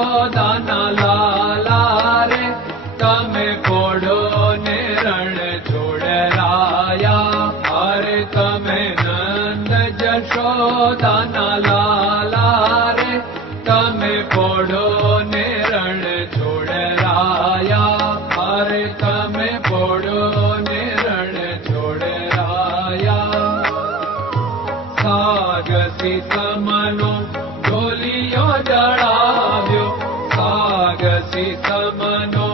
જશોદાના લાલા રે તમે પોડો ને રણ છોડરાયા. અરે તમે નંદ જશોદાના લાલા રે તમે પોડો ને રણ છોડરાયા. અરે તમે પોડો ને રણ છોડરાયા. સાગસી સમનો ઢોલિયો જડાવ્યો, સાગસી સમનો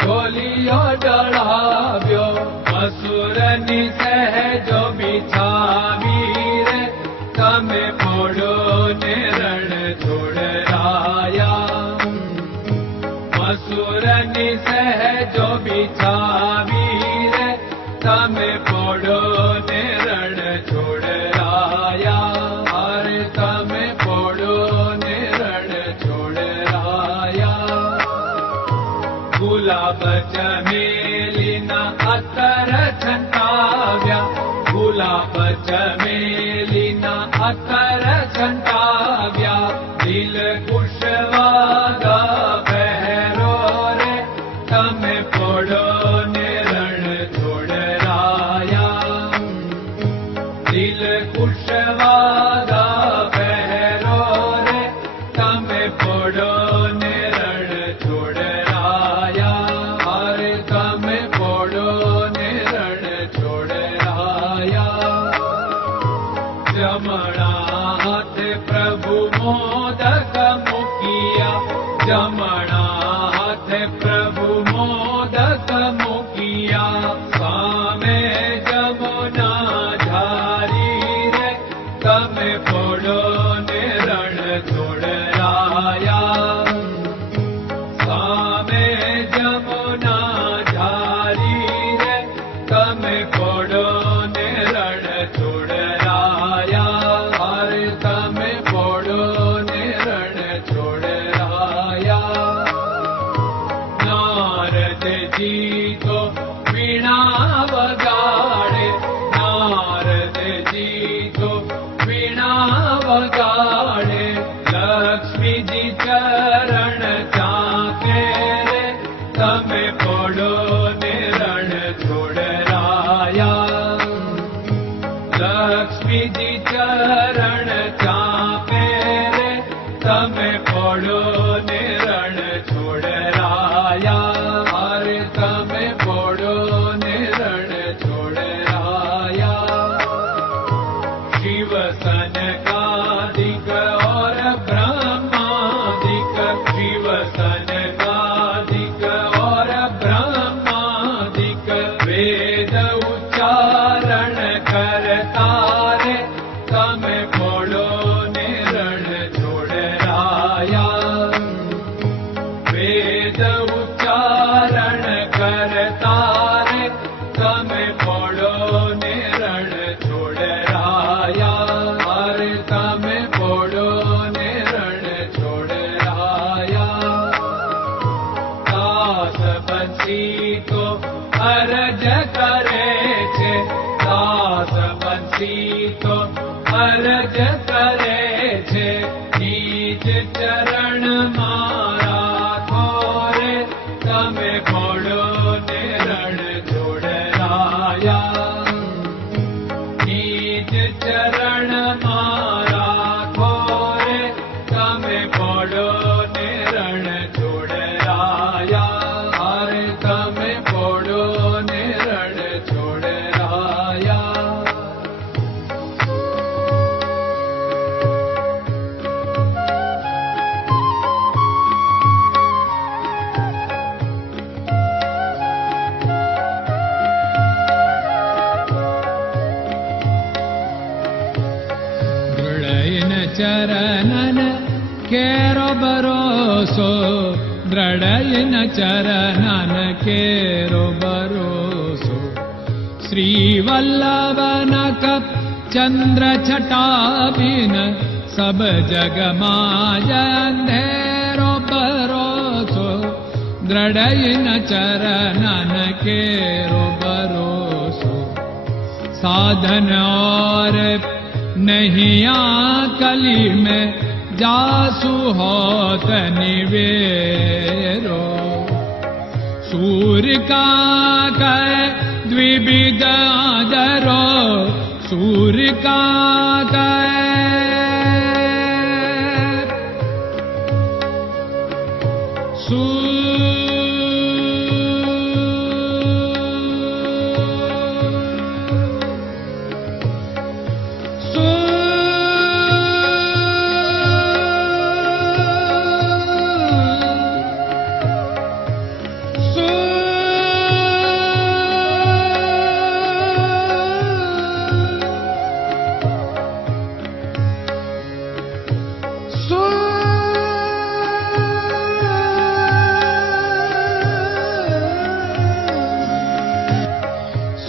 ઢોલિયો જડાવ્યો. મસૂરની સહેજો બિછાવી રે તમે પોડો ને રણ છોડરાયા. મસૂરની સહેજો બિછાવી રે તમે પોડો ને રણ છોડરાયા. અરે તમે પોડો ને રણ છોડરાયા. ગુલાબ ચમેલીના અત્તર છંટાવ્યા, ગુલાબ ચમેલીના અત્તર છંટાવ્યા. દિલ કુશવાદા પહેરો રે તમે પોડો ને રણ છોડરાયા. દિલ કુશવાદા પહેરો રે તમે પોડો ને રણ છોડરાયા. અરે તમે પોડો ને રણ છોડરાયા. જમણા હાથે પ્રભુ મોદક મૂકિયા, જમણા હાથે પ્રભુ મોદક મૂકિયા. સામે જમુના ધારી રે તમે પોડો ને રણ છોડરાયા. સામે જમુના ધારી રે તમે પોડો ને રણ છોડરાયા. અરે તમે પોડો ને રણ છોડરાયા. નારદજી તો વીણા વગાડે, નારદજી તો વીણા વગાડે. લક્ષ્મીજી ચરણ ચાકે રે તમે પોડો ને રણ છોડરાયા. લક્ષ્મીજી ચરણ ચાપે રે તમે પોડો ને રણ છોડરાયા. અરે તમે પોડો ને રણ છોડરાયા. શિવ સનકાદિક और ब्रह्मादिक, शिव सनकादिक और ब्रह्मादिक. वेद उच्चारण करता रे તમે પોડો ને રણ છોડરાયા. વેદ ઉચ્ચારણ કરતા રે તમે પોડો ને રણ છોડરાયા. અરે તમે પોડો ને રણ છોડરાયા. દાસ બંસી તો અરજ કરે છે, દાસ બંસી તો અરજ કરે છે. નીચ ચરણ મારા ખોરે તમે પોડો ને રણ છોડરાયા. નીચ ચરણ મારા ખોરે તમે પોડો ને રણ છોડરાયા. અરે તમે પોડો ને રણ છોડરાયા. ચરણન કેરો ભરોસો, દ્રઢયન ચરણન કેરો ભરોસો. શ્રી વલ્લભન કપ ચંદ્ર છટાબિન સબ જગમાં અંધેરો ભરોસો. દ્રઢયન ચરણન કેરો ભરોસો. साधन और नहीं कली में जासु होत निवेरो सूर्य का कै द्विविध आदरो सूर्य का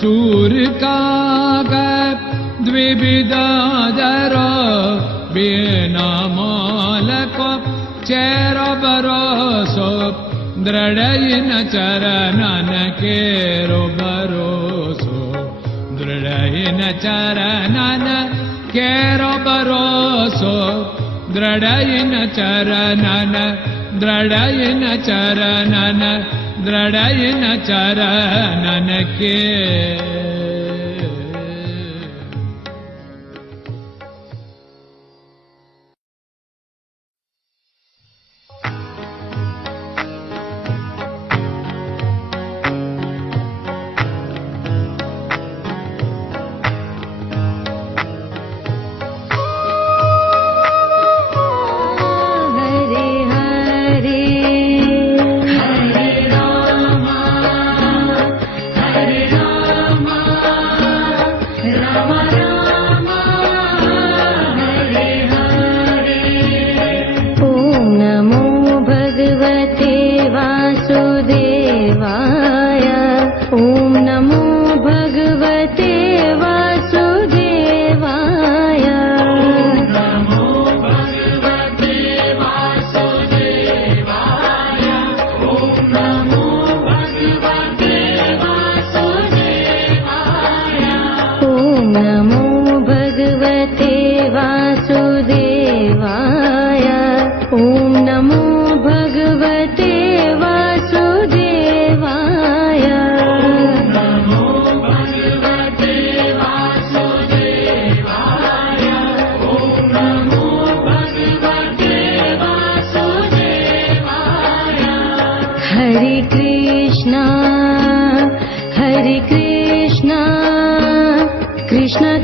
सूर्य का द्विविधादर बिना मालको चेर भरोसो दृढ़ चरणन केरो भरोसो दृढ़ चरणन केरो भरोसो दृढ़ चरणन दृढ़ चरणन दृढ़ चरणन के Krishna